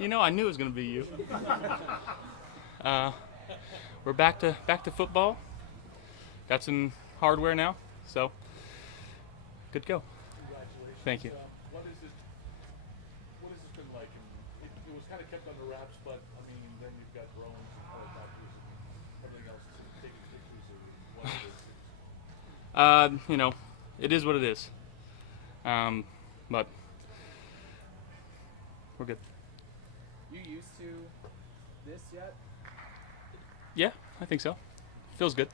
I knew it was going to be you. We're back to football. Got some hardware now, so good to go. Congratulations. Thank you. What has this been like? And it was kind of kept under wraps, but I mean, then you've got drones and helicopters and everything else taking pictures of what it is. It is what it is. But we're good. You used to this yet? Yeah, I think so. Feels good.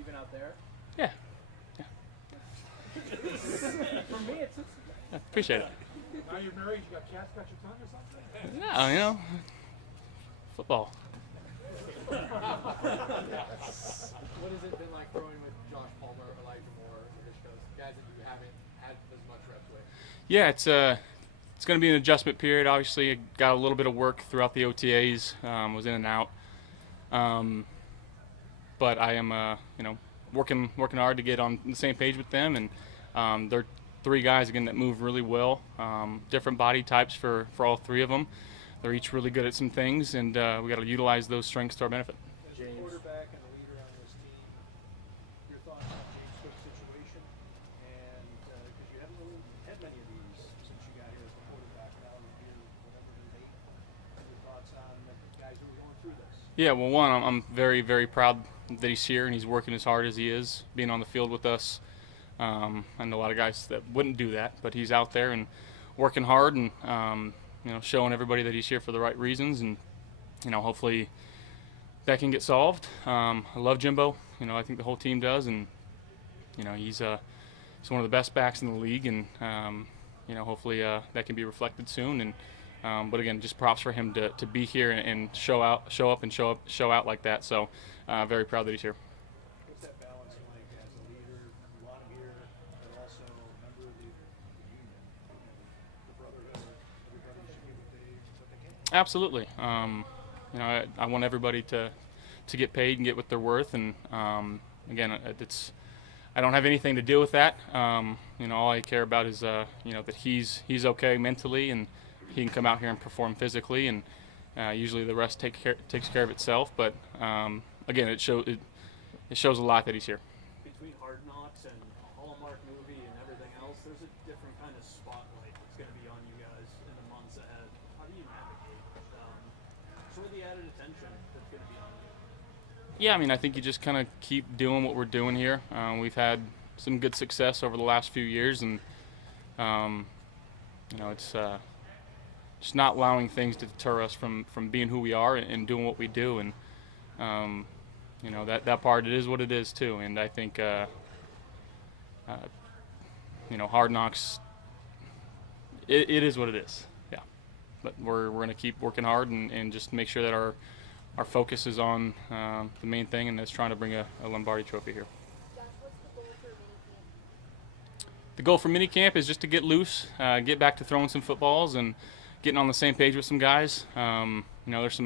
Even out there? Yeah. For me, it's Appreciate it. Now you're married, you got cats got your tongue or something? No, football. What has it been like throwing with Josh Palmer, Elijah Moore, guys that you haven't had as much reps with? Yeah, it's going to be an adjustment period. Obviously, I got a little bit of work throughout the OTAs. Was in and out. But I am, working hard to get on the same page with them, and they're three guys again that move really well. Different body types for all three of them. They're each really good at some things, and we got to utilize those strengths to our benefit. As a quarterback and a leader on this team, your thoughts on James Cook's situation, and because you haven't really had many of these since you got here as the quarterback, now you're here, whatever it is, 8. Your thoughts on the guys who are going through this? Yeah, well, one, I'm very, very proud that he's here and he's working as hard as he is, being on the field with us. I know a lot of guys that wouldn't do that, but he's out there and working hard and showing everybody that he's here for the right reasons, and hopefully that can get solved. I love Jimbo. I think the whole team does, and he's one of the best backs in the league, and hopefully that can be reflected soon. And but again, just props for him to be here and show up like that. So very proud that he's here. What's that balance like as a leader? You want him here, but also a member of the union, the brotherhood. Everybody should give what they can. Absolutely. I want everybody to get paid and get what they're worth, and again, I don't have anything to do with that. All I care about is that he's okay mentally and he can come out here and perform physically, and usually the rest takes care of itself. But again, it shows a lot that he's here. Between Hard Knocks and a Hallmark movie and everything else, there's a different kind of spotlight that's going to be on you guys in the months ahead. How do you navigate sort of the added attention that's going to be on you? Yeah, I think you just kind of keep doing what we're doing here. We've had some good success over the last few years, and it's just not allowing things to deter us from being who we are and doing what we do. And that part, it is what it is too. And I think Hard Knocks, it is what it is. Yeah, but we're going to keep working hard and just make sure that our focus is on the main thing, and that's trying to bring a Lombardi trophy here. Josh, what's the goal for minicamp? The goal for minicamp is just to get loose, get back to throwing some footballs and getting on the same page with some guys. There's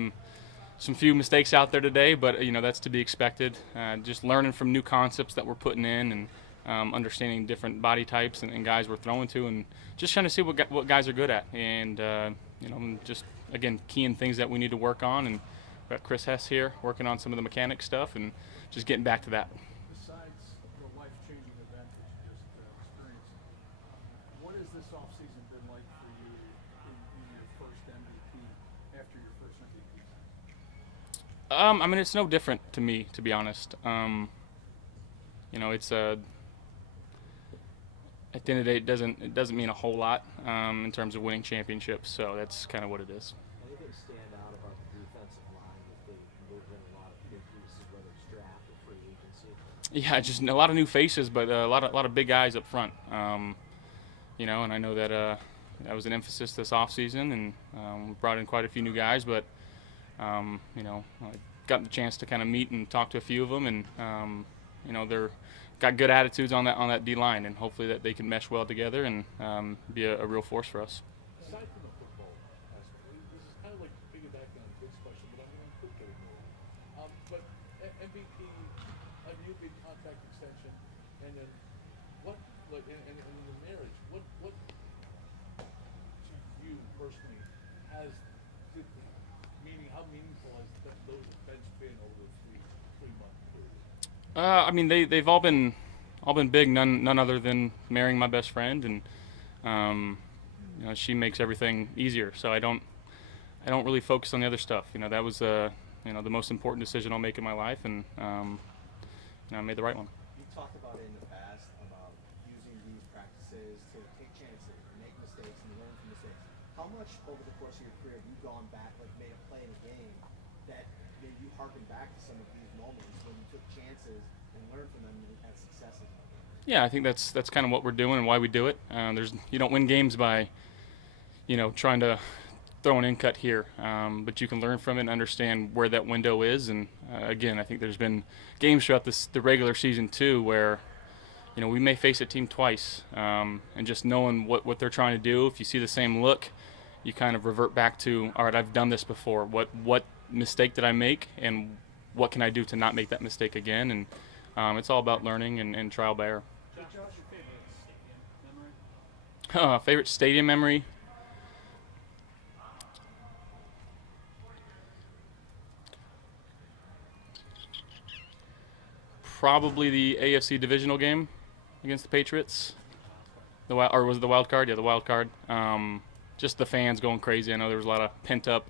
some few mistakes out there today, but that's to be expected. Just learning from new concepts that we're putting in, and understanding different body types and guys we're throwing to, and just trying to see what guys are good at, and just again keying things that we need to work on. And we've got Chris Hess here working on some of the mechanic stuff, and just getting back to that. Besides the life-changing event that you just experienced, what has this offseason been like for you in your first MVP, after your first MVP? It's no different to me, to be honest. It's at the end of the day, it doesn't mean a whole lot in terms of winning championships. So that's kind of what it is. Anything stand out about the defensive line if they moved in a lot of big pieces, whether it's draft or free agency? Yeah, just a lot of new faces, but a lot of big guys up front. And I know that that was an emphasis this offseason, and we brought in quite a few new guys. But I got the chance to kind of meet and talk to a few of them, and they're got good attitudes on that D line, and hopefully that they can mesh well together and be a real force for us. Aside from the football aspect, this is kind of like piggybacking on Dick's question, but I'm going to put it more. But MVP, a new big contract extension, and then what, like, and the marriage, what to you personally has meaningful has those events been over the three-month period? I mean, they've all been big. None other than marrying my best friend, and you know, she makes everything easier. So I don't really focus on the other stuff. You know, that was you know, the most important decision I'll make in my life, and you know, I made the right one. You talked about it in the past about using these practices to take chances, make mistakes, and learn from mistakes. How much over the course of your career have you gone back, like made a play in a game that made you harken back to some of these moments when you took chances and learned from them and had successes? Yeah, I think that's kind of what we're doing and why we do it. You don't win games by, you know, trying to throw an in cut here, but you can learn from it and understand where that window is. And again, I think there's been games throughout the regular season too where, you know, we may face a team twice, and just knowing what they're trying to do. If you see the same look, you kind of revert back to, all right, I've done this before. What mistake did I make, and what can I do to not make that mistake again? And it's all about learning and trial by error. Josh, what's your favorite stadium memory? Favorite stadium memory? Probably the AFC divisional game against the Patriots. Or was it the wild card? Yeah, the wild card. Just the fans going crazy. I know there was a lot of pent up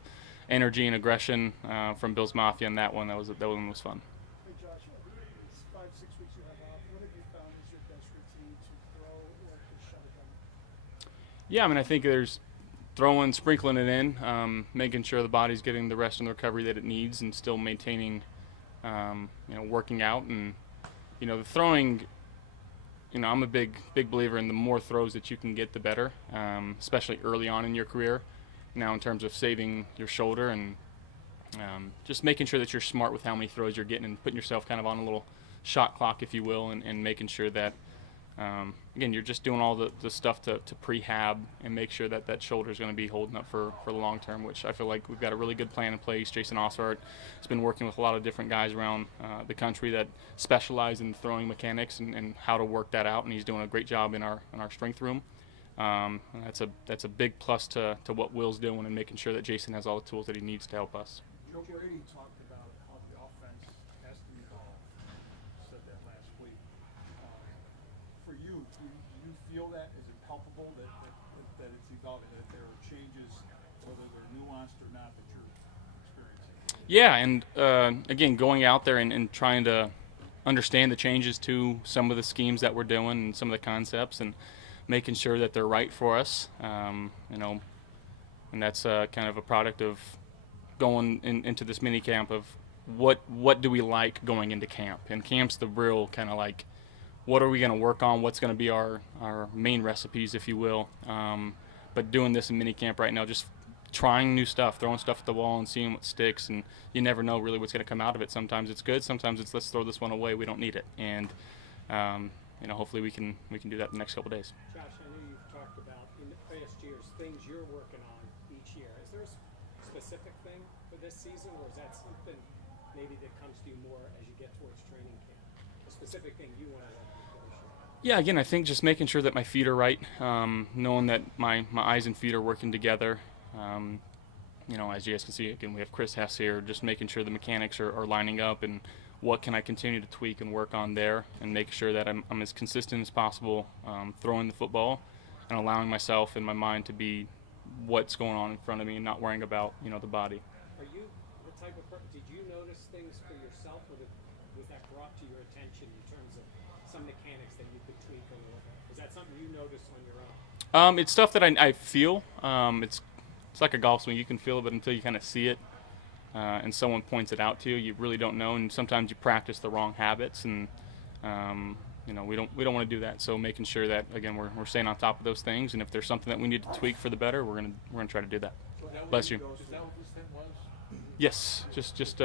energy and aggression from Bills Mafia in that one. That one was fun. Hey Josh, it's 5-6 weeks you have off. What have you found is your best routine to throw or to shut it down? Yeah, I mean, I think there's throwing, sprinkling it in, making sure the body's getting the rest and the recovery that it needs, and still maintaining, you know, working out. And you know, the throwing, you know, I'm a big believer in the more throws that you can get, the better, especially early on in your career. Now, in terms of saving your shoulder and just making sure that you're smart with how many throws you're getting and putting yourself kind of on a little shot clock, if you will, and making sure that, again, you're just doing all the stuff to prehab and make sure that that shoulder is going to be holding up for the long term, which I feel like we've got a really good plan in place. Jason Osart has been working with a lot of different guys around the country that specialize in throwing mechanics and how to work that out, and he's doing a great job in our strength room. And that's a big plus to what Will's doing and making sure that Jason has all the tools that he needs to help us. Joe Brady talked about how the offense has to evolve. Said that last week. For you, do you feel that? Is it palpable that it's evolving, that there are changes, whether they're nuanced or not, that you're experiencing? Yeah, and again, going out there and trying to understand the changes to some of the schemes that we're doing and some of the concepts, and making sure that they're right for us. You know, and that's kind of a product of going into this mini camp of what do we like going into camp. And camp's the real kind of like, what are we going to work on? What's going to be our main recipes, if you will. But doing this in mini camp right now, just trying new stuff, throwing stuff at the wall and seeing what sticks, and you never know really what's going to come out of it. Sometimes it's good, sometimes it's let's throw this one away, we don't need it. And you know, hopefully we can do that in the next couple days. Josh, I know you've talked about in the past years things you're working on each year. Is there a specific thing for this season, or is that something maybe that comes to you more as you get towards training camp? A specific thing you want to work on for this year? Yeah, again, I think just making sure that my feet are right, knowing that my eyes and feet are working together. You know, as you guys can see, again, we have Chris Hess here, just making sure the mechanics are lining up, and what can I continue to tweak and work on there, and make sure that I'm as consistent as possible throwing the football, and allowing myself and my mind to be what's going on in front of me and not worrying about, you know, the body. Are you the type of person, did you notice things for yourself, or was that brought to your attention in terms of some mechanics that you could tweak a little bit? Is that something you notice on your own? It's stuff that I feel. It's like a golf swing. You can feel it, but until you kind of see it and someone points it out to you, you really don't know. And sometimes you practice the wrong habits, and you know, we don't want to do that. So making sure that, again, we're staying on top of those things, and if there's something that we need to tweak for the better, we're gonna try to do that. Bless you. Is that what this thing was? Yes, just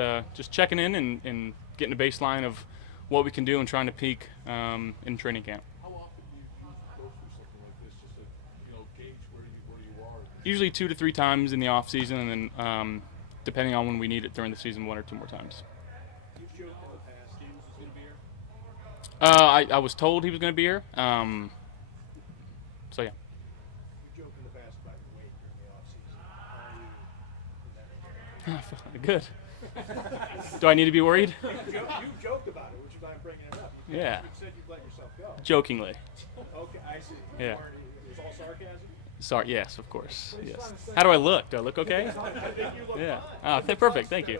checking in and getting a baseline of what we can do and trying to peak in training camp. How often do you go through something like this, just to, you know, gauge where you are? Usually 2 to 3 times in the off season, and then depending on when we need it during the season, 1 or 2 more times. You've joked in the past, James was going to be here? I was told he was going to be here. So yeah. You joke in the past about your weight during the off season. How are you in that regard? Good. Do I need to be worried? You joked about it, which is why I'm bringing it up. You Yeah. said you'd let yourself go. Jokingly. Okay, I see. Yeah. It was all sarcasm? Sorry. Yes, of course. Yes. How do I look? Do I look okay? I think you look Yeah. fine. Perfect. Thank you.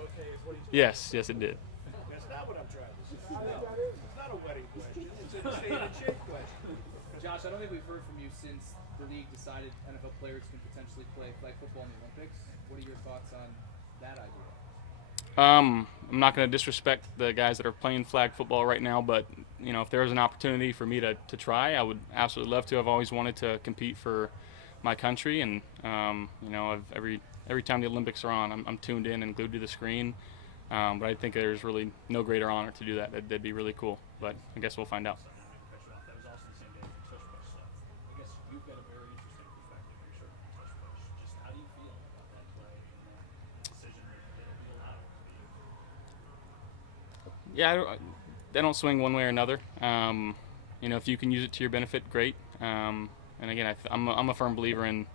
Yes. Yes, it did. That's not what I'm trying to say. It's not a wedding question. It's a stay in shape question. Josh, I don't think we've heard from you since the league decided NFL players can potentially play flag football in the Olympics. What are your thoughts on that idea? I'm not going to disrespect the guys that are playing flag football right now, but if there was an opportunity for me to try, I would absolutely love to. I've always wanted to compete for my country, and every time the Olympics are on, I'm tuned in and glued to the screen. But I think there's really no greater honor to do that. That'd be really cool. But I guess we'll find out. That was also the same day for Tush Push, so I guess you've got a very interesting perspective when you're serving Tush Push. Just how do you feel about that play and the decision that it'll be allowed to be? Yeah, they don't swing one way or another. If you can use it to your benefit, great. And again, I'm a firm believer in,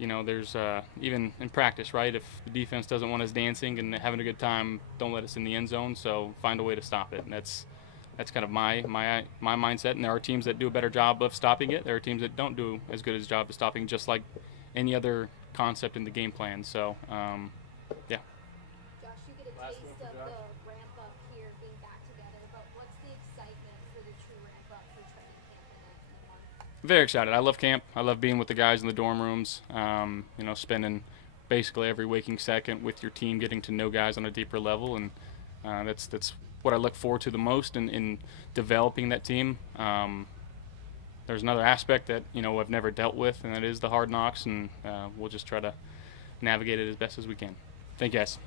there's even in practice, right? If the defense doesn't want us dancing and having a good time, don't let us in the end zone. So find a way to stop it. And that's kind of my mindset. And there are teams that do a better job of stopping it. There are teams that don't do as good a job of stopping, just like any other concept in the game plan. So, yeah. Josh, you get a taste of the ramp up here, being back together, but what's the excitement for the true ramp up for training camp in a few months? Very excited. I love camp. I love being with the guys in the dorm rooms. Spending basically every waking second with your team, getting to know guys on a deeper level, and that's what I look forward to the most in developing that team. There's another aspect that I've never dealt with, and that is the hard knocks, and we'll just try to navigate it as best as we can. Thank you, guys.